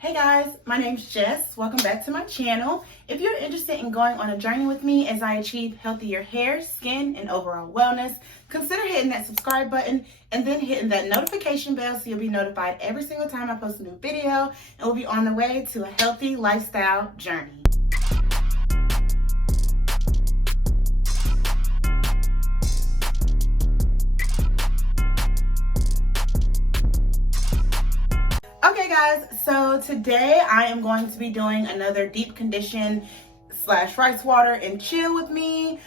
Hey guys, my name's Jess. Welcome back to my channel. If you're interested in going on a journey with me as I achieve healthier hair, skin, and overall wellness, consider hitting that subscribe button and then hitting that notification bell so you'll be notified every single time I post a new video, and we'll be on the way to a healthy lifestyle journey. Okay guys, so today I am going to be doing another deep condition / rice water and chill with me.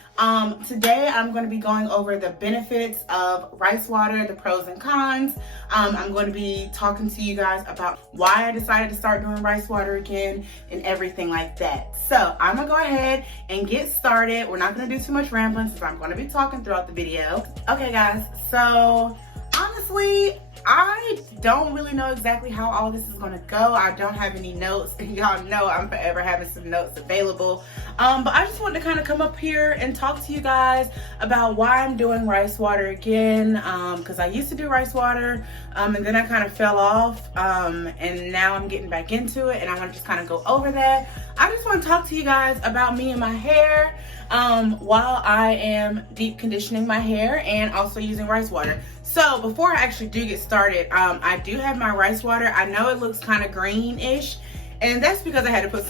Today I'm going to be going over the benefits of rice water, the pros and cons. I'm going to be talking to you guys about why I decided to start doing rice water again and everything like that. So I'm gonna go ahead and get started. We're not gonna do too much rambling since I'm gonna be talking throughout the video. Okay guys, so honestly, I don't really know exactly how all this is gonna go. I don't have any notes. Y'all know I'm forever having some notes available. But I just wanted to kind of come up here and talk to you guys about why I'm doing rice water again. Because I used to do rice water, and then I kind of fell off. And now I'm getting back into it, and I want to just kind of go over that. I just want to talk to you guys about me and my hair while I am deep conditioning my hair and also using rice water. So before I actually do get started, I do have my rice water. I know it looks kind of greenish, and that's because I had to put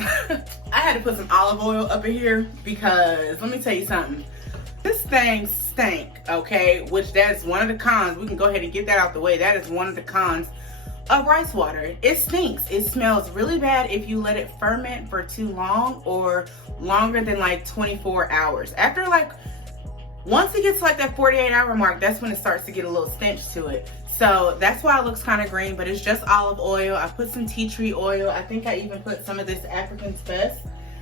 some olive oil up in here, because let me tell you something. This thing stank, okay? Which that's one of the cons. We can go ahead and get that out the way. That is one of the cons of rice water. It stinks. It smells really bad if you let it ferment for too long or longer than like 24 hours. After once it gets to like that 48-hour mark, that's when it starts to get a little stench to it. So that's why it looks kind of green, but it's just olive oil. I put some tea tree oil. I think I even put some of this African Spess.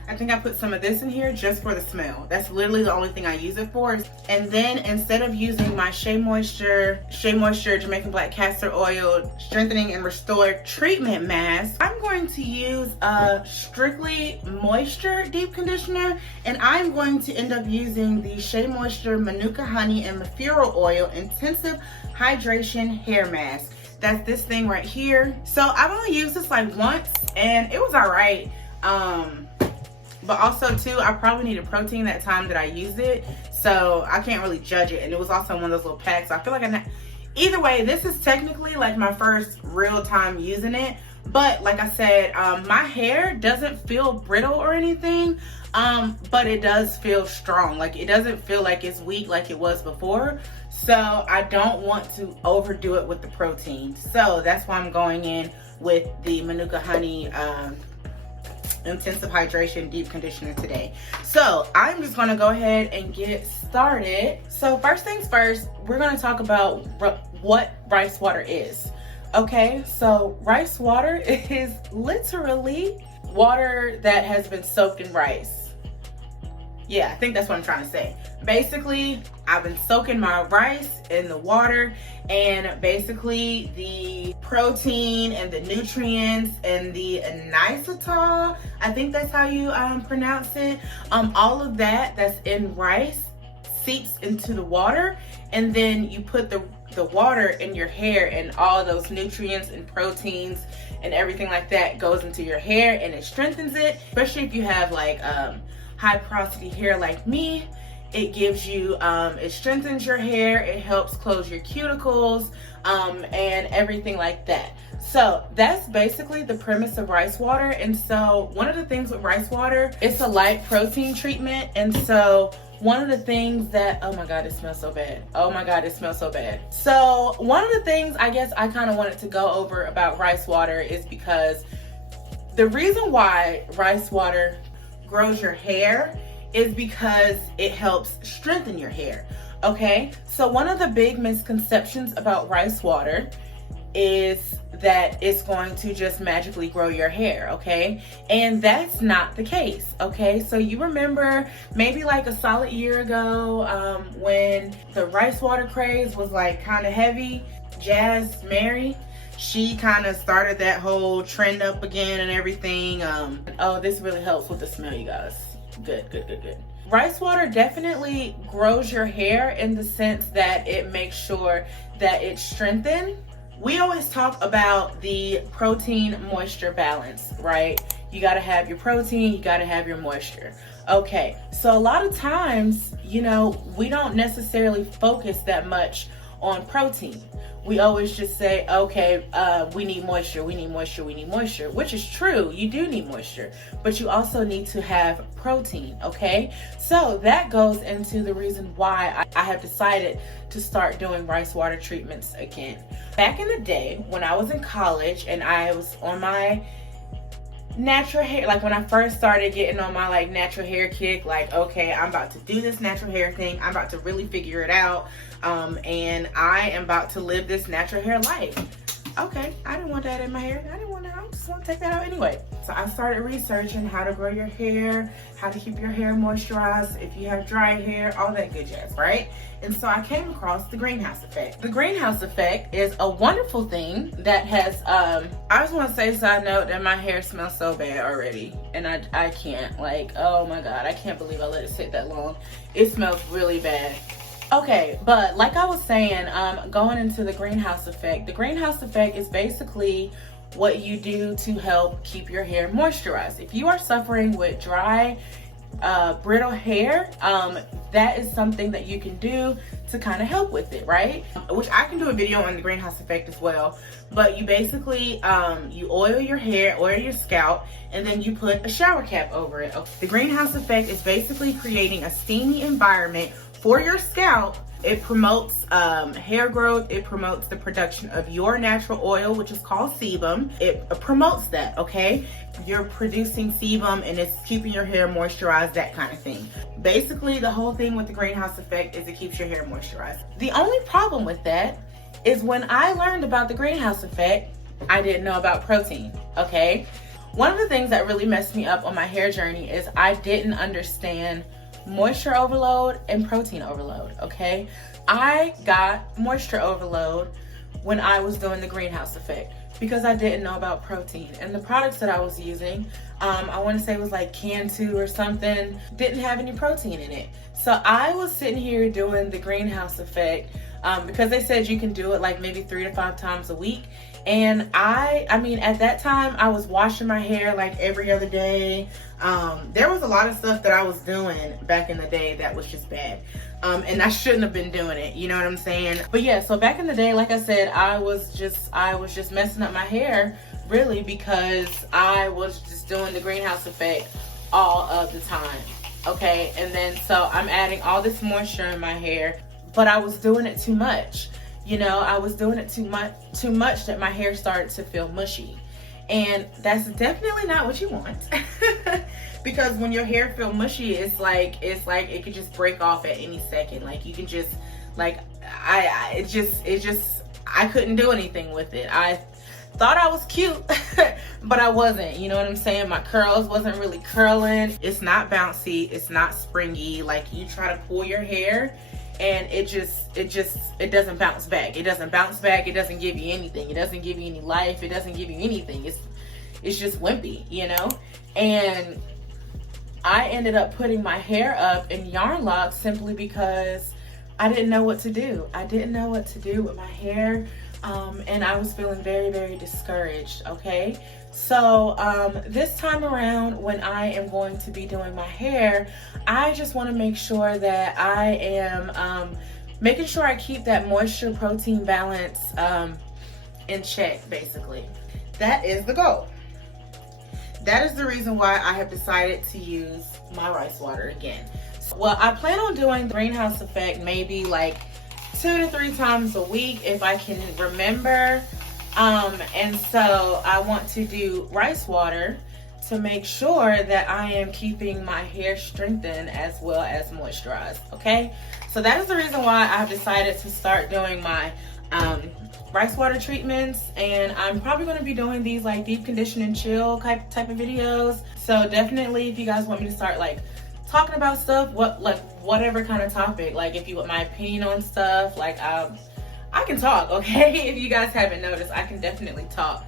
I think I put some of this in here just for the smell. That's literally the only thing I use it for. And then instead of using my Shea Moisture Jamaican Black Castor Oil Strengthening and Restore Treatment Mask, I'm going to use a Strictly Moisture Deep Conditioner, and I'm going to end up using the Shea Moisture Manuka Honey and Mafuro Oil Intensive Hydration Hair Mask. That's this thing right here. So I've only used this like once, and it was all right. But also too, I probably needed protein that time that I used it, so I can't really judge it. And it was also one of those little packs. So I feel like either way, this is technically like my first real time using it. But like I said, my hair doesn't feel brittle or anything, but it does feel strong. Like, it doesn't feel like it's weak like it was before. So I don't want to overdo it with the protein. So that's why I'm going in with the Manuka Honey Intensive Hydration Deep Conditioner today. So I'm just gonna go ahead and get started. So first things first, we're gonna talk about what rice water is. Okay, so rice water is literally water that has been soaked in rice. Yeah, I think that's what I'm trying to say. Basically, I've been soaking my rice in the water, and basically the protein and the nutrients and the inositol, I think that's how you pronounce it, all of that that's in rice seeps into the water, and then you put the water in your hair, and all those nutrients and proteins and everything like that goes into your hair, and it strengthens it, especially if you have like high porosity hair like me. It gives you, it strengthens your hair, it helps close your cuticles, and everything like that. So that's basically the premise of rice water. And so one of the things with rice water, it's a light protein treatment. And so one of the things that, oh my God, it smells so bad. Oh my God, it smells so bad. So one of the things I guess I kind of wanted to go over about rice water is because the reason why rice water grows your hair is because it helps strengthen your hair. Okay, so one of the big misconceptions about rice water is that it's going to just magically grow your hair, okay? And that's not the case, okay? So you remember maybe like a solid year ago when the rice water craze was like kind of heavy, JessMee, she kind of started that whole trend up again and everything. Oh, this really helps with the smell, you guys. Good, good, good, good. Rice water definitely grows your hair in the sense that it makes sure that it's strengthened We always talk about the protein moisture balance, right? You got to have your protein, you got to have your moisture. Okay, so a lot of times, you know, we don't necessarily focus that much on protein. We always just say, okay, we need moisture, we need moisture, we need moisture, which is true. You do need moisture, but you also need to have protein, okay? So that goes into the reason why I have decided to start doing rice water treatments again. Back in the day when I was in college and I was on my natural hair, like when I first started getting on my like natural hair kick, like, okay, I'm about to do this natural hair thing, I'm about to really figure it out, and I am about to live this natural hair life. Okay, I didn't want that in my hair. I didn't want that. I just want to take that out anyway. So I started researching how to grow your hair, how to keep your hair moisturized, if you have dry hair, all that good jazz, right? And so I came across the greenhouse effect. The greenhouse effect is a wonderful thing that has, I just want to say, side note, that my hair smells so bad already. And I can't, like, oh my God, I can't believe I let it sit that long. It smells really bad. Okay, but like I was saying, going into the greenhouse effect is basically what you do to help keep your hair moisturized. If you are suffering with dry, brittle hair, that is something that you can do to kind of help with it, right? Which I can do a video on the greenhouse effect as well. But you basically, you oil your hair, oil your scalp, and then you put a shower cap over it. The greenhouse effect is basically creating a steamy environment for your scalp. It promotes hair growth. It promotes the production of your natural oil, which is called sebum. It promotes that, okay? You're producing sebum and it's keeping your hair moisturized, that kind of thing. Basically, the whole thing with the greenhouse effect is it keeps your hair moisturized. The only problem with that is when I learned about the greenhouse effect, I didn't know about protein, okay? One of the things that really messed me up on my hair journey is I didn't understand moisture overload and protein overload, okay? I got moisture overload when I was doing the greenhouse effect because I didn't know about protein. And the products that I was using, I want to say it was like Cantu or something, didn't have any protein in it. So I was sitting here doing the greenhouse effect because they said you can do it like maybe 3 to 5 times a week. And I mean, at that time, I was washing my hair like every other day. There was a lot of stuff that I was doing back in the day that was just bad. And I shouldn't have been doing it, you know what I'm saying? But yeah, so back in the day, like I said, I was just messing up my hair really because I was just doing the greenhouse effect all of the time, okay? And then so I'm adding all this moisture in my hair, but I was doing it too much. You know, I was doing it too much that my hair started to feel mushy. And that's definitely not what you want. Because when your hair feel mushy, it's like it could just break off at any second. Like you can just, like, I couldn't do anything with it. I thought I was cute, but I wasn't, you know what I'm saying? My curls wasn't really curling. It's not bouncy, it's not springy. Like you try to pull your hair and it doesn't bounce back. It doesn't bounce back. It doesn't give you anything. It doesn't give you any life. It doesn't give you anything. It's just wimpy, you know? And I ended up putting my hair up in yarn locks simply because I didn't know what to do. I didn't know what to do with my hair. And I was feeling very, very discouraged, okay? So this time around, when I am going to be doing my hair, I just want to make sure that I am making sure I keep that moisture protein balance in check, basically. That is the goal. That is the reason why I have decided to use my rice water again. Well, I plan on doing the greenhouse effect maybe like 2 to 3 times a week if I can remember. And so I want to do rice water to make sure that I am keeping my hair strengthened as well as moisturized, okay? So that is the reason why I've decided to start doing my rice water treatments, and I'm probably going to be doing these like deep condition and chill type of videos. So definitely, if you guys want me to start like talking about stuff, whatever kind of topic, like if you want my opinion on stuff, like I can talk, okay? If you guys haven't noticed, I can definitely talk.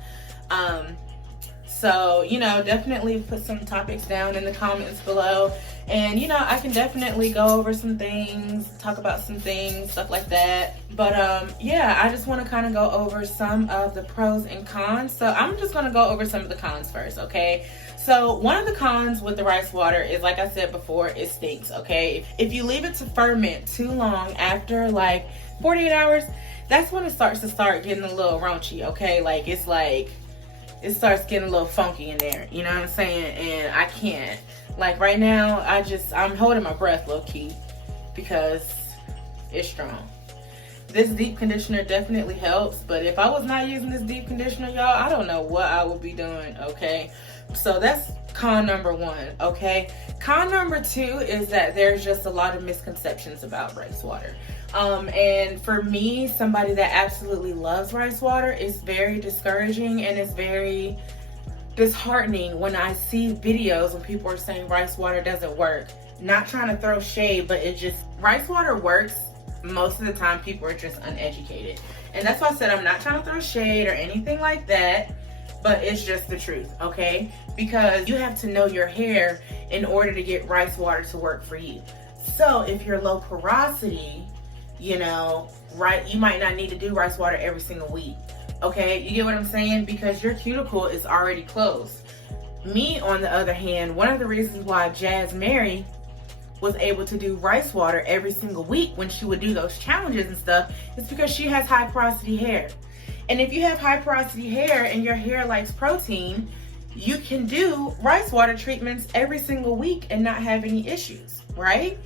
So, you know, definitely put some topics down in the comments below. And you know, I can definitely go over some things, talk about some things, stuff like that. But yeah, I just want to kind of go over some of the pros and cons. So I'm just going to go over some of the cons first, okay? So one of the cons with the rice water is, like I said before, it stinks, okay? If you leave it to ferment too long, after like 48 hours, that's when it starts getting a little raunchy, okay? Like it starts getting a little funky in there, you know what I'm saying? And I can't. Like right now, I'm holding my breath low key because it's strong. This deep conditioner definitely helps, but if I was not using this deep conditioner, y'all, I don't know what I would be doing, okay? So that's con number one, okay? Con number two is that there's just a lot of misconceptions about rice water. And for me, somebody that absolutely loves rice water, it's very discouraging and it's very disheartening when I see videos when people are saying rice water doesn't work. Not trying to throw shade, but rice water works. Most of the time people are just uneducated. And that's why I said I'm not trying to throw shade or anything like that, but it's just the truth, okay? Because you have to know your hair in order to get rice water to work for you. So if you're low porosity, you know, right, you might not need to do rice water every single week. Okay, you get what I'm saying? Because your cuticle is already closed. Me, on the other hand, one of the reasons why JessMee was able to do rice water every single week when she would do those challenges and stuff is because she has high porosity hair. And if you have high porosity hair and your hair likes protein, you can do rice water treatments every single week and not have any issues, right?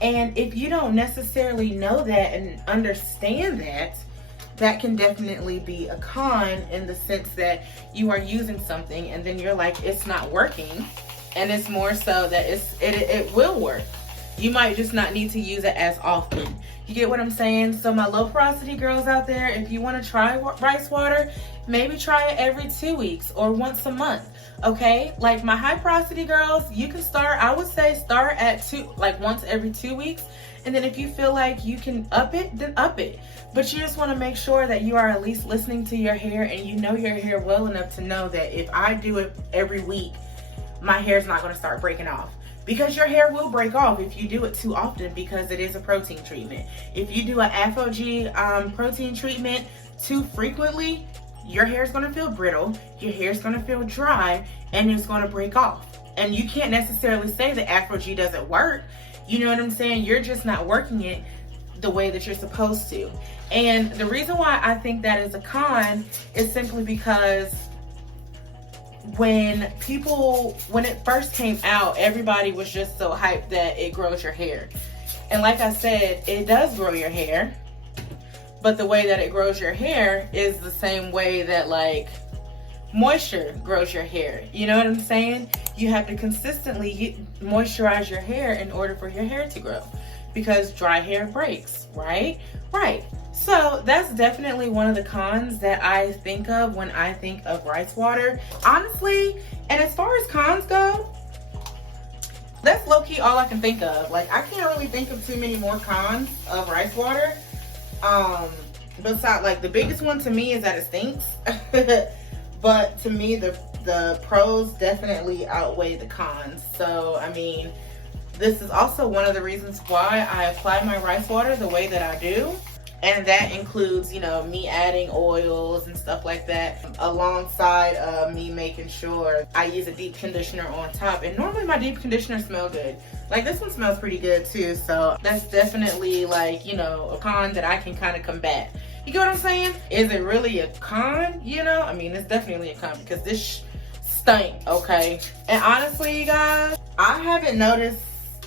And if you don't necessarily know that and understand that, that can definitely be a con in the sense that you are using something and then you're like, it's not working. And it's more so that it will work. You might just not need to use it as often. You get what I'm saying? So my low porosity girls out there, if you want to try rice water, maybe try it every 2 weeks or once a month. Okay, like my high porosity girls, you can start, I would say start at once every 2 weeks. And then if you feel like you can up it, then up it. But you just want to make sure that you are at least listening to your hair and you know your hair well enough to know that if I do it every week, my hair is not going to start breaking off. Because your hair will break off if you do it too often because it is a protein treatment. If you do an Afro-G protein treatment too frequently, your hair is going to feel brittle, your hair is going to feel dry, and it's going to break off. And you can't necessarily say that Afro-G doesn't work. You know what I'm saying? You're just not working it the way that you're supposed to. And the reason why I think that is a con is simply because when it first came out, everybody was just so hyped that it grows your hair. And like I said, it does grow your hair, but the way that it grows your hair is the same way that like moisture grows your hair. You know what I'm saying? You have to consistently moisturize your hair in order for your hair to grow, because dry hair breaks, right? Right. So that's definitely one of the cons that I think of when I think of rice water. Honestly, and as far as cons go, that's low-key all I can think of. Like, I can't really think of too many more cons of rice water. Besides, like, the biggest one to me is that it stinks. But to me, the pros definitely outweigh the cons. So, I mean, this is also one of the reasons why I apply my rice water the way that I do. And that includes, you know, me adding oils and stuff like that, alongside me making sure I use a deep conditioner on top. And normally my deep conditioner smells good. Like, this one smells pretty good too. So that's definitely, like, you know, a con that I can kind of combat. You get what I'm saying? Is it really a con? You know, I mean, it's definitely a con because this stank, okay? And honestly, you guys, I haven't noticed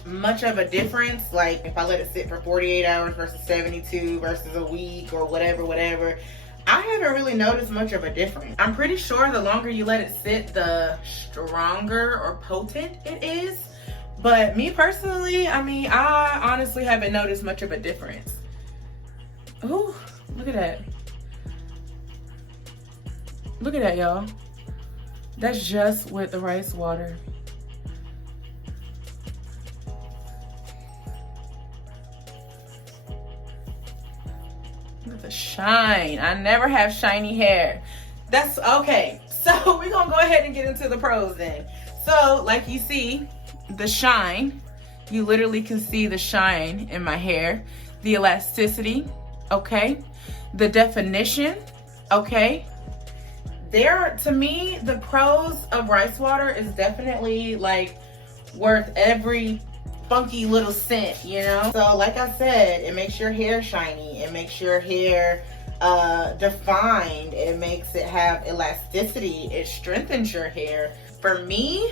much of a difference, like if I let it sit for 48 hours versus 72 versus a week or whatever. I haven't really noticed much of a difference. I'm pretty sure the longer you let it sit, the stronger or potent it is. But me personally, I mean, I honestly haven't noticed much of a difference. Ooh, look at that. Look at that, y'all. That's just with the rice water. Look at the shine. I never have shiny hair. That's okay. So we're gonna go ahead and get into the pros then. So like you see, the shine, You literally can see the shine in my hair, the elasticity, okay? The definition, okay? To me, the pros of rice water is definitely like worth every funky little cent, you know? So like I said, it makes your hair shiny. It makes your hair defined. It makes it have elasticity. It strengthens your hair. For me,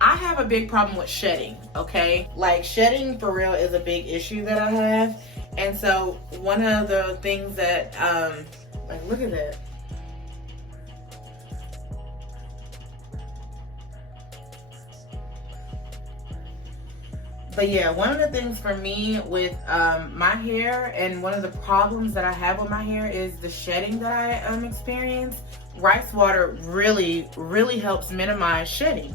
I have a big problem with shedding, okay? Like shedding for real is a big issue that I have. And so one of the things that, like look at that. But yeah, one of the things for me with my hair, and one of the problems that I have with my hair is the shedding that I experience. Rice water really, really helps minimize shedding.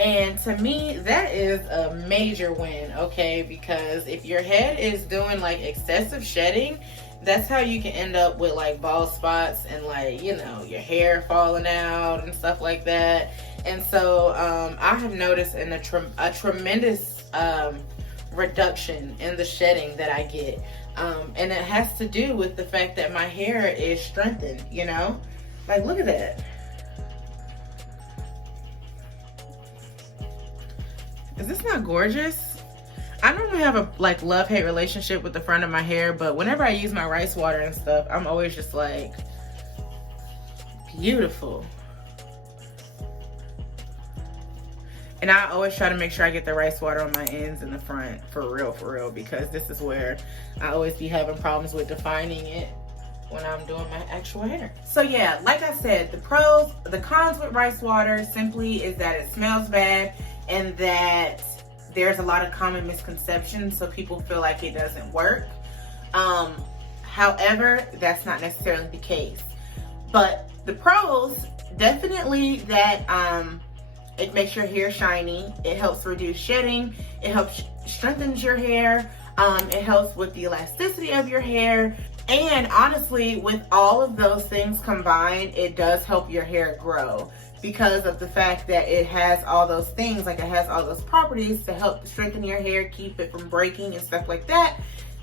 And to me, that is a major win, okay? Because if your head is doing like excessive shedding, that's how you can end up with like bald spots and like, you know, your hair falling out and stuff like that. And so I have noticed a tremendous reduction in the shedding that I get. And it has to do with the fact that my hair is strengthened, you know? Like, look at that. Is this not gorgeous? I normally have a like love-hate relationship with the front of my hair, but whenever I use my rice water and stuff, I'm always just like, beautiful. And I always try to make sure I get the rice water on my ends in the front, for real, because this is where I always be having problems with defining it when I'm doing my actual hair. So yeah, like I said, the cons with rice water simply is that it smells bad and that there's a lot of common misconceptions, so people feel like it doesn't work. However, that's not necessarily the case. But the pros, definitely that it makes your hair shiny, it helps reduce shedding, it helps strengthens your hair, it helps with the elasticity of your hair, and honestly, with all of those things combined, it does help your hair grow because of the fact that it has all those things, like it has all those properties to help strengthen your hair, keep it from breaking and stuff like that.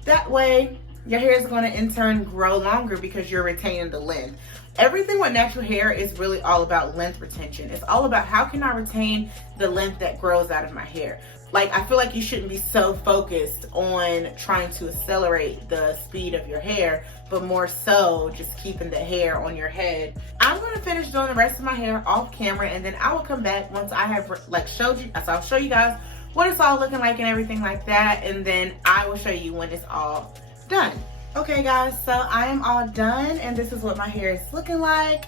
That way, your hair is going to in turn grow longer because you're retaining the length. Everything with natural hair is really all about length retention. It's all about how can I retain the length that grows out of my hair. Like, I feel like you shouldn't be so focused on trying to accelerate the speed of your hair, but more so just keeping the hair on your head. I'm going to finish doing the rest of my hair off camera, and then I will come back once I have like showed you, so I'll show you guys what it's all looking like and everything like that, and then I will show you when it's all done. Okay guys, so I am all done and this is what my hair is looking like.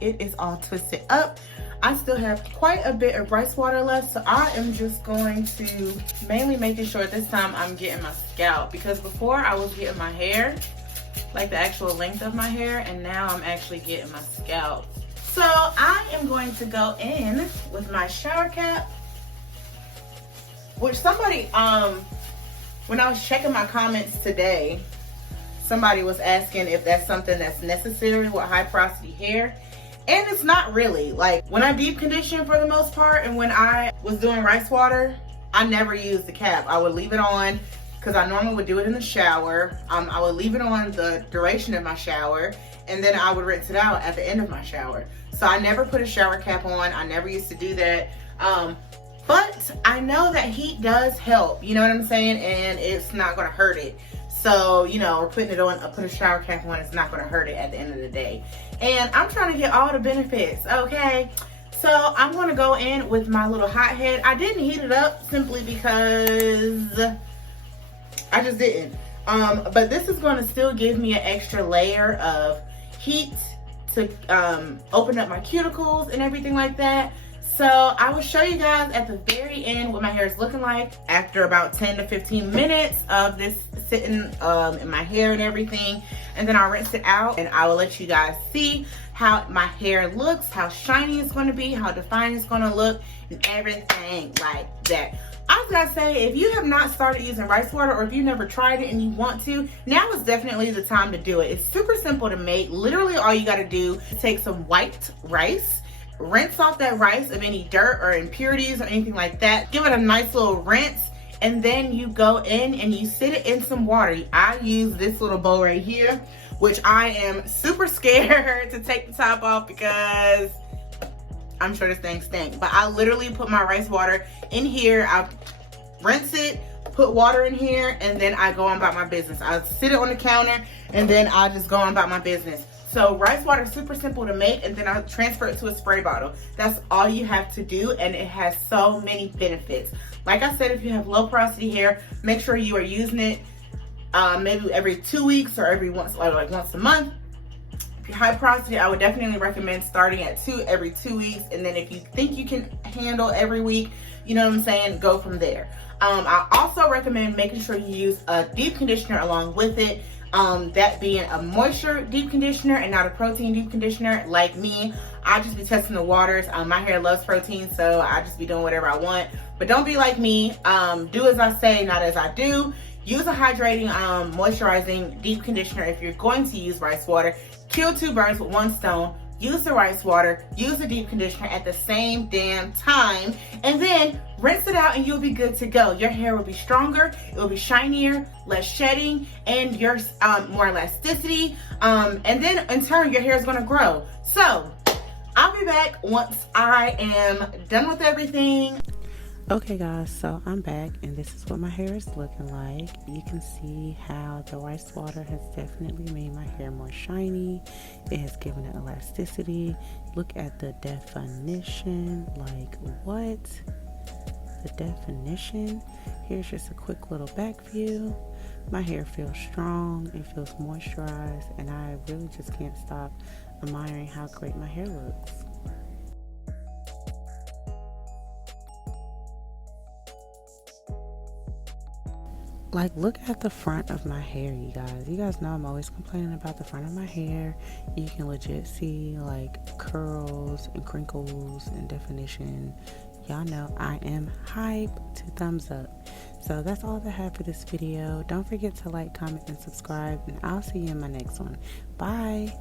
It is all twisted up. I still have quite a bit of rice water left, so I am just going to mainly making sure this time I'm getting my scalp, because before I was getting my hair, like the actual length of my hair, and now I'm actually getting my scalp. So I am going to go in with my shower cap, which somebody, when I was checking my comments today, somebody was asking if that's something that's necessary with high porosity hair. And it's not really. Like, when I deep condition for the most part, and when I was doing rice water, I never used the cap. I would leave it on because I normally would do it in the shower. I would leave it on the duration of my shower, and then I would rinse it out at the end of my shower. So I never put a shower cap on. I never used to do that. But I know that heat does help, you know what I'm saying? And it's not gonna hurt it. So, you know, putting it on, put a shower cap on, it's not gonna hurt it at the end of the day. And I'm trying to get all the benefits, okay? So I'm gonna go in with my little hot head. I didn't heat it up simply because I just didn't. But this is gonna still give me an extra layer of heat to open up my cuticles and everything like that. So I will show you guys at the very end what my hair is looking like after about 10 to 15 minutes of this sitting in my hair and everything. And then I'll rinse it out and I will let you guys see how my hair looks, how shiny it's going to be, how defined it's going to look, and everything like that. I was gonna say, if you have not started using rice water, or if you never tried it and you want to, now is definitely the time to do it. It's super simple to make. Literally all you got to do is take some white rice, rinse off that rice of any dirt or impurities or anything like that. Give it a nice little rinse, and then you go in and you sit it in some water. I use this little bowl right here, which I am super scared to take the top off because I'm sure this thing stinks. But I literally put my rice water in here. I rinse it, put water in here, and then I go on about my business. I sit it on the counter, and then I just go on about my business. So rice water is super simple to make, and then I transfer it to a spray bottle. That's all you have to do, and it has so many benefits. Like I said, if you have low porosity hair, make sure you are using it maybe every 2 weeks or like once a month. If you're high porosity, I would definitely recommend starting at every 2 weeks, and then if you think you can handle every week, you know what I'm saying, go from there. I also recommend making sure you use a deep conditioner along with it. That being a moisture deep conditioner and not a protein deep conditioner. Like me, I just be testing the waters. My hair loves protein, so I just be doing whatever I want. But don't be like me. Do as I say, not as I do. Use a hydrating, moisturizing deep conditioner if you're going to use rice water. Kill 2 birds with 1 stone. Use the rice water, use the deep conditioner at the same damn time, and then rinse it out and you'll be good to go. Your hair will be stronger, it will be shinier, less shedding, and your more elasticity. And then in turn, your hair is gonna grow. So I'll be back once I am done with everything. Okay guys, so I'm back and this is what my hair is looking like. You can see how the rice water has definitely made my hair more shiny. It has given it elasticity. Look at the definition. Like, what? The definition. Here's just a quick little back view. My hair feels strong, it feels moisturized, and I really just can't stop admiring how great my hair looks. Like, look at the front of my hair, you guys. You guys know I'm always complaining about the front of my hair. You can legit see like curls and crinkles and definition. Y'all know I am hype. 2 thumbs up. So that's all I have for this video. Don't forget to like, comment, and subscribe, and I'll see you in my next one. Bye.